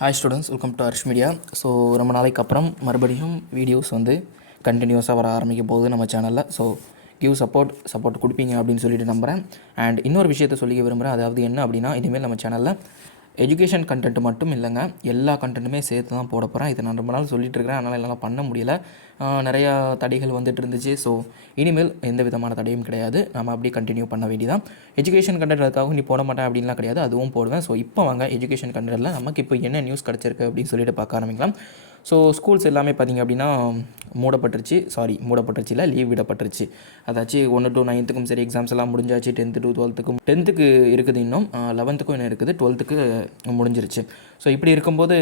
Hi students, welcome to Harsh media. So ரொம்ப நாளைக்கு அப்புறம் மறுபடியும் வீடியோஸ் வந்து கண்டினியூஸாக வர ஆரம்பிக்க போகுது நம்ம சேனலில். ஸோ கிவ் சப்போர்ட் கொடுப்பீங்க அப்படின்னு சொல்லிட்டு நம்புகிறேன். அண்ட் இன்னொரு விஷயத்தை சொல்லிக்க விரும்புகிறேன். அதாவது என்ன அப்படின்னா, இனிமேல் நம்ம சேனலில் எஜுகேஷன் கண்டென்ட் மட்டும் இல்லைங்க, எல்லா கண்டென்ட்டுமே சேர்த்து தான் போட போகிறேன். இதை நான் ரொம்ப நாள் சொல்லிட்டு இருக்கிறேன், அதனால் என்னால் பண்ண முடியல. நிறையா தடைகள் வந்துட்டு இருந்துச்சு. ஸோ இனிமேல் எந்த விதமான தடையும் கிடையாது, நம்ம அப்படியே கண்டினியூ பண்ண வேண்டியதான். எஜுகேஷன் கண்டென்ட் அதுக்காக நீ போட மாட்டேன் அப்படின்லாம் கிடையாது, அதுவும் போடுவேன். ஸோ இப்போ வாங்க எஜுகேஷன் கண்டென்ட்டில் நமக்கு இப்போ என்ன நியூஸ் கிடச்சிருக்கு அப்படின்னு சொல்லிட்டு பார்க்க ஆரம்பிக்கலாம். ஸோ ஸ்கூல்ஸ் எல்லாமே பார்த்திங்க அப்படின்னா மூடப்பட்டுருச்சு இல்லை, லீவ் விடப்பட்டுருச்சு. அதாச்சும் 1 to 9க்கும் சரி எக்ஸாம்ஸ் எல்லாம் முடிஞ்சாச்சு. 10th to 12க்கு இருக்குது, இன்னும் 11க்கும் இன்னும் இருக்குது, 12க்கு முடிஞ்சிருச்சு. ஸோ இப்படி இருக்கும்போது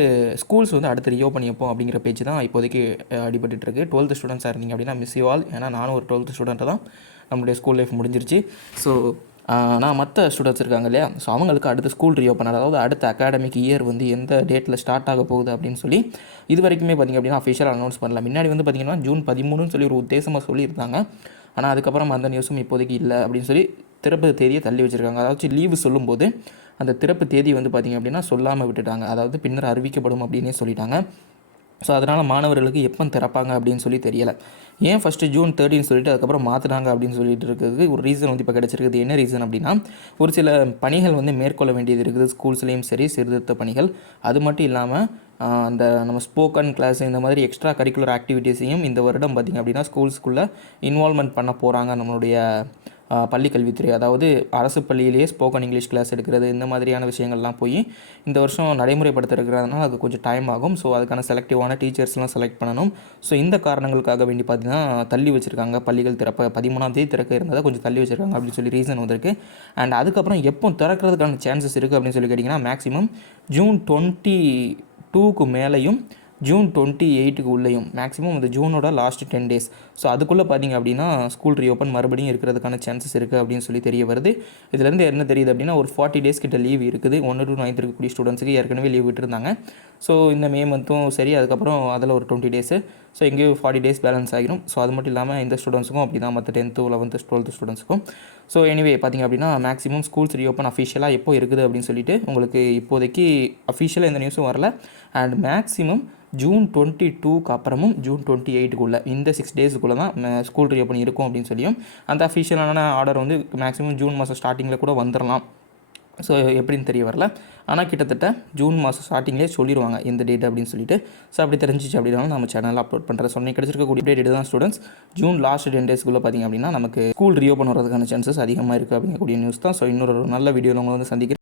ஸ்கூல்ஸ் வந்து அடுத்து ரீஓப்பன் எப்போ அப்படிங்கிற பேச்சு தான் இப்போதைக்கு அடிபட்டுருக்கு. 12th ஸ்டூடெண்ட்ஸாக இருந்தீங்க அப்படின்னா மிஸ் யூ ஆல். ஏன்னா நானும் ஒரு 12th ஸ்டூடெண்ட்டு தான். நம்மளுடைய ஸ்கூல் லைஃப் முடிஞ்சிருச்சு. ஸோ ஆனால் மற்ற ஸ்டூடெண்ட்ஸ் இருக்காங்க இல்லையா, ஸோ அவங்களுக்கு அடுத்த ஸ்கூல் ரீஓப்பன், அதாவது அடுத்த அகாடமிக் இயர் வந்து எந்த டேட்டில் ஸ்டார்ட் ஆக போகுது அப்படின்னு சொல்லி இது வரைக்குமே பார்த்திங்க அப்படின்னா அஃபிஷியலாக அனௌன்ஸ் பண்ணல. முன்னாடி வந்து பார்த்திங்கன்னா ஜூன் 13ன்னு சொல்லி ஒரு உத்தேசமாக சொல்லியிருந்தாங்க. ஆனால் அதுக்கப்புறம் அந்த நியூஸும் இப்போதைக்கு இல்லை அப்படின்னு சொல்லி திறப்பு தேதியை தள்ளி வச்சுருக்காங்க. அதாவது லீவு சொல்லும்போது அந்த திறப்பு தேதி வந்து பார்த்திங்க அப்படின்னா சொல்லாமல் விட்டுட்டாங்க. அதாவது பின்னர் அறிவிக்கப்படும் அப்படின்னே சொல்லிட்டாங்க. ஸோ அதனால் மாணவர்களுக்கு எப்போ திறப்பாங்க அப்படின்னு சொல்லி தெரியலை. ஏன் ஃபஸ்ட்டு June 30 சொல்லிட்டு அதுக்கப்புறம் மாற்றினாங்க அப்படின்னு சொல்லிட்டு இருக்கிறது ஒரு ரீசன் வந்து இப்போ கிடச்சிருக்குது. என்ன ரீசன் அப்படின்னா, ஒரு சில பணிகள் வந்து மேற்கொள்ள வேண்டியது இருக்குது ஸ்கூல்ஸ்லேயும் சரி, சீர்திருத்த பணிகள். அது மட்டும் இல்லாமல் அந்த நம்ம ஸ்போக்கன் கிளாஸ் இந்த மாதிரி எக்ஸ்ட்ரா கரிக்குலர் ஆக்டிவிட்டீஸையும் இந்த வருடம் பார்த்திங்க அப்படின்னா ஸ்கூல்ஸ்குள்ளே இன்வால்மெண்ட் பண்ண போகிறாங்க நம்மளுடைய பள்ளிக்கல்வித்துறை. அதாவது அரசு பள்ளியிலேயே ஸ்போக்கன் இங்கிலீஷ் கிளாஸ் எடுக்கிறது, இந்த மாதிரியான விஷயங்கள்லாம் போய் இந்த வருஷம் நடைமுறைப்படுத்த இருக்கிறதுனால அது கொஞ்சம் டைம் ஆகும். ஸோ அதுக்கான செலக்டிவான டீச்சர்ஸ்லாம் செலக்ட் பண்ணணும். ஸோ இந்த காரணங்களுக்காக வேண்டி பார்த்தீங்கன்னா தள்ளி வச்சுருக்காங்க. பள்ளிகள் 13ஆம் தேதி திறக்க இருந்ததை கொஞ்சம் தள்ளி வச்சுருக்காங்க அப்படின்னு சொல்லி ரீசன் வந்திருக்கு. அண்ட் அதுக்கப்புறம் எப்போ திறக்கிறதுக்கான சான்சஸ் இருக்குது அப்படின்னு சொல்லி கேட்டிங்கன்னா, மேக்ஸிமம் June 22க்கு மேலேயும் June 28க்கு உள்ளேயும், மேக்ஸிமம் இந்த ஜூனோட லாஸ்ட் 10 days. ஸோ அதுக்குள்ளே பார்த்திங்க அப்படின்னா ஸ்கூல் ரீஓப்பன் மறுபடியும் இருக்கிறதுக்கான சான்சஸ் இருக்குது அப்படின்னு சொல்லி தெரிய வருது. இதுலேருந்து என்ன தெரியுது அப்படின்னா, ஒரு 40 days கிட்ட லீவ் இருக்குது. 1 to 9 இருக்கக்கூடிய ஸ்டூடெண்ட்ஸுக்கு ஏற்கனவே லீவ் விட்டுருந்தாங்க. ஸோ இந்த மே மந்த்தும் சரி, அதுக்கப்புறம் அதில் ஒரு 20 days. ஸோ எங்கேயோ 40 days பேலன்ஸ் ஆகிரும். ஸோ அது மட்டும் இல்லாமல் இந்த ஸ்டூடெண்ட்ஸுக்கும் அப்படி தான், மற்ற 10th 11th 12th ஸ்டூடெண்ட்ஸுக்கும். So anyway பார்த்திங்க அப்படின்னா மேக்ஸிமம் ஸ்கூல்ஸ் ரீஓப்பன் அஃபிஷியலாக எப்போ இருக்குது அப்படின்னு சொல்லிட்டு உங்களுக்கு இப்போதைக்கு அஃபிஷியலாக எந்த நியூஸும் வரல. அண்ட் மேக்ஸிமம் June 22க்கு அப்புறமும் June 28க்குள்ளே இந்த 6 daysக்குள்ளே தான் ஸ்கூல் ரீஓப்பன் இருக்கும் அப்படின்னு சொல்லியும் அந்த அஃபிஷியலான ஆர்டர் வந்து மேக்ஸிமம் ஜூன் மாதம் ஸ்டார்டிங்கில் கூட வந்துடலாம். ஸோ எப்படின்னு தெரிய வரல. ஆனால் கிட்டத்தட்ட ஜூன் மாதம் ஸ்டார்டிங்லேயே சொல்லிடுவாங்க எந்த டேட் அப்படின்னு சொல்லிட்டு. ஸோ அப்படி தெரிஞ்சிச்சு அப்படின்னாலும் நம்ம சேனலில் அப்லோட் பண்ணுறேன். சொன்ன கிடச்சிருக்கக்கூடிய டேட் தான் ஸ்டூடெண்ட்ஸ். ஜூன் லாஸ்ட் 10 daysக்குள்ளே பார்த்திங்க அப்படின்னா நமக்கு ஸ்கூல் ரீஓப்பன் வரதுக்கான சான்சஸ் அதிகமாக இருக்குது அப்படிங்கக்கூடிய நியூஸ் தான். ஸோ இன்னொரு நல்ல வீடியோவில் உங்களை வந்து சந்திக்கிறேன்.